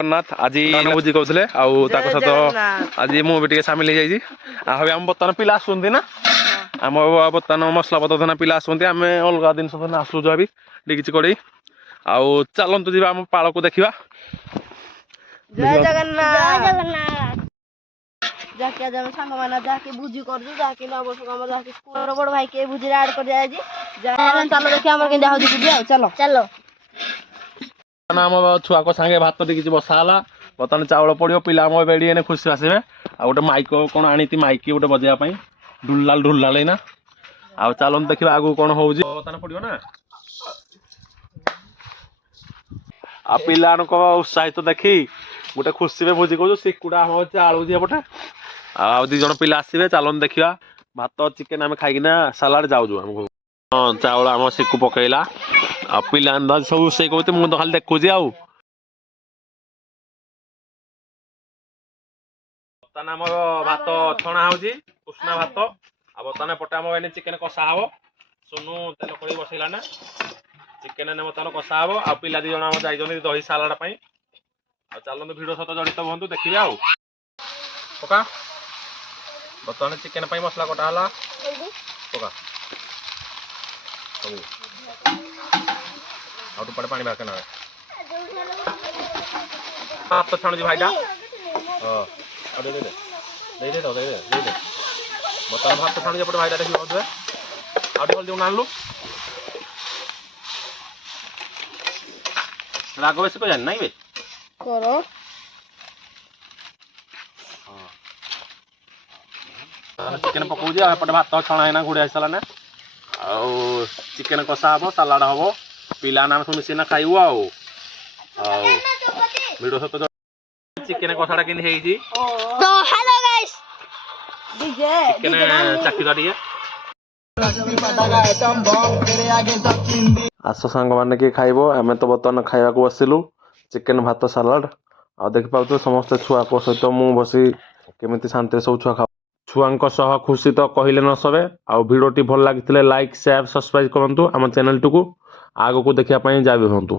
ଜଗନ୍ନାଥ ଆଜି ଭୋଜି କହୁଥିଲେ ଆଉ ତାଙ୍କ ସହିତ ଆଜି ମୁଁ ବି ଟିକେ ସାମିଲ ହେଇଯାଇଛି। ଆଉ ଆମ ବର୍ତ୍ତମାନ ପିଲା ଆସୁଛନ୍ତି ନା ଆମ ବର୍ତ୍ତମାନ ମସଲା ପତ୍ର ଧନା ପିଲା ଆସୁଛନ୍ତି ଆମେ ଅଲଗା ଜିନିଷ ଧନା ଆସୁଛୁ ଭାବି କିଛି କରେଇ ଆଉ ଚାଲନ୍ତୁ ଯିବା ଆମ ପାଳକୁ ଦେଖିବା। ଜୟ ଜଗନ୍ନାଥ ଯାହାକି ଆଜି ଆମେ ସାଙ୍ଗମାନେ ଯାହାକି ଭୋଜି କରୁଛୁ ଯାହାକି ନବବର୍ଷ ଆମ ଯାହାକି ସ୍କୁଲର ବଡ଼ ଭାଇ କିଏ ଭୋଜିରେ ଆଡ୍ କରି ଆଜି ଚାଲ ଦେଖିବା ଆମର କେମିତି ହଉଛି ଭୋଜି ଆଉ ଚାଲ ଚାଲ। ଆମ ଛୁଆଙ୍କ ସାଙ୍ଗେ ଭାତ ଟିକେ କିଛି ବସା ହେଲା ବର୍ତ୍ତମାନ ଚାଉଳ ପଡ଼ିବ ପିଲା ଆମ ବେଡ଼ି ଏନେ ଖୁସି ଆସିବେ ଆଉ ଗୋଟେ ମାଇକ କ'ଣ ଆଣିଛି ମାଇକି ଗୋଟେ ବଜେଇବା ପାଇଁ ଢୁଲାଲ ଏଇନା ଆଉ ଚାଲନ୍ତୁ ଦେଖିବା ଆଗକୁ କ'ଣ ହଉଛି ବର୍ତ୍ତମାନ ପଡ଼ିବ ନା ଆଉ ପିଲାମାନଙ୍କ ଉତ୍ସାହିତ ଦେଖି ଗୋଟେ ଖୁସିରେ ଭୋଜି କରୁଛୁ ଶିକୁଡ଼ା ଆମ ହଉଛି ଆଳୁଛି ଏପଟେ ଆଉ 2 ଜଣ ପିଲା ଆସିବେ ଚାଲନ୍ତୁ ଦେଖିବା ଭାତ ଚିକେନ ଆମେ ଖାଇକିନା ସାଲାଡ ଯାଉଛୁ ଆମକୁ ହଁ ଚାଉଳ ଆମ ଶିକୁ ପକେଇଲା ଆଉ ପିଲା ସବୁ ରୋଷେଇ କରୁଛି ମୁଁ ତ ଖାଲି ଦେଖୁଛି ଆଉ ବର୍ତ୍ତମାନ ଆମର ଭାତ ଛଣା ହଉଛି ଉଷୁନା ଭାତ ଆଉ ବର୍ତ୍ତମାନ ଏପଟେ ଆମ ଏନେ ଚିକେନ କଷା ହବ ସୁନୁ ତେଲ ପକେଇ ବସେଇଲା ନା ଚିକେନ ଏନେ ବର୍ତ୍ତମାନ କଷା ହବ ଆଉ ପିଲା 2 ଜଣ ଆମର ଯାଇଛନ୍ତି ଦହି ସାଲାଡ ପାଇଁ ଆଉ ଚାଲନ୍ତୁ ଭିଡ଼ିଓ ସହିତ ଜଡ଼ିତ ହୁଅନ୍ତୁ ଦେଖିବେ ଆଉ ପକା ବର୍ତ୍ତମାନ ଚିକେନ ପାଇଁ ମସଲା କଟା ହେଲା ପକା ସବୁ ଆଉ ଟୁପାଟେ ପାଣି ବାହାରେ ନା ଭାତ ଛାଣୁଛି ଭାଇଟା ହଁ ଆଉ ଦେଇ ବର୍ତ୍ତମାନ ଭାତ ଛାଣୁଛି ଏପଟେ ଭାଇଟା ଦେଖିବ ବୋଧେ ଆଉ ଟିକେ ଜଲଦି ଆଣିଲୁ ରାଗ ବେଶୀ କହିଯାନି ନାଇଁ ବେ କର ଚିକେନ ପକଉଛି ଆଉ ଏପଟେ ଭାତ ଛଣା ହେଇନା ଘୋଡ଼ି ଆସିସାରିଲା ନା ଆଉ ଚିକେନ କଷା ହବ ସାଲାଡ ହବ ପିଲାମାନେ ଆମେ ସବୁ ମିଶିକିନା ଖାଇବୁ ଆଉ ଭିଡ଼ିଓ ସହିତ ଚିକେନ କଷାଟା କେମିତି ହେଇଛି ତ ହ୍ୟାଲୋ ଗାଇସ୍ ଚିକେନ ଚାଖିଦା ଟିକେ ଆସ ସାଙ୍ଗମାନେ କିଏ ଖାଇବ ଆମେ ତ ବର୍ତ୍ତମାନ ଖାଇବାକୁ ବସିଲୁ ଚିକେନ ଭାତ ସାଲାଡ ଆଉ ଦେଖିପାରୁଥିବେ ସମସ୍ତେ ଛୁଆଙ୍କ ସହିତ ମୁଁ ବସି କେମିତି ଶାନ୍ତିରେ ସବୁ ଛୁଆ ଖାଉ ଛୁଆଙ୍କ ସହ ଖୁସି ତ କହିଲେ ନ ସରେ ଆଉ ଭିଡ଼ିଓଟି ଭଲ ଲାଗିଥିଲେ ଲାଇକ୍ ସେୟାର ସବସ୍କ୍ରାଇବ କରନ୍ତୁ ଆମ ଚ୍ୟାନେଲଟିକୁ ଆଗକୁ ଦେଖିବା ପାଇଁ ଜାରି ରୁହନ୍ତୁ।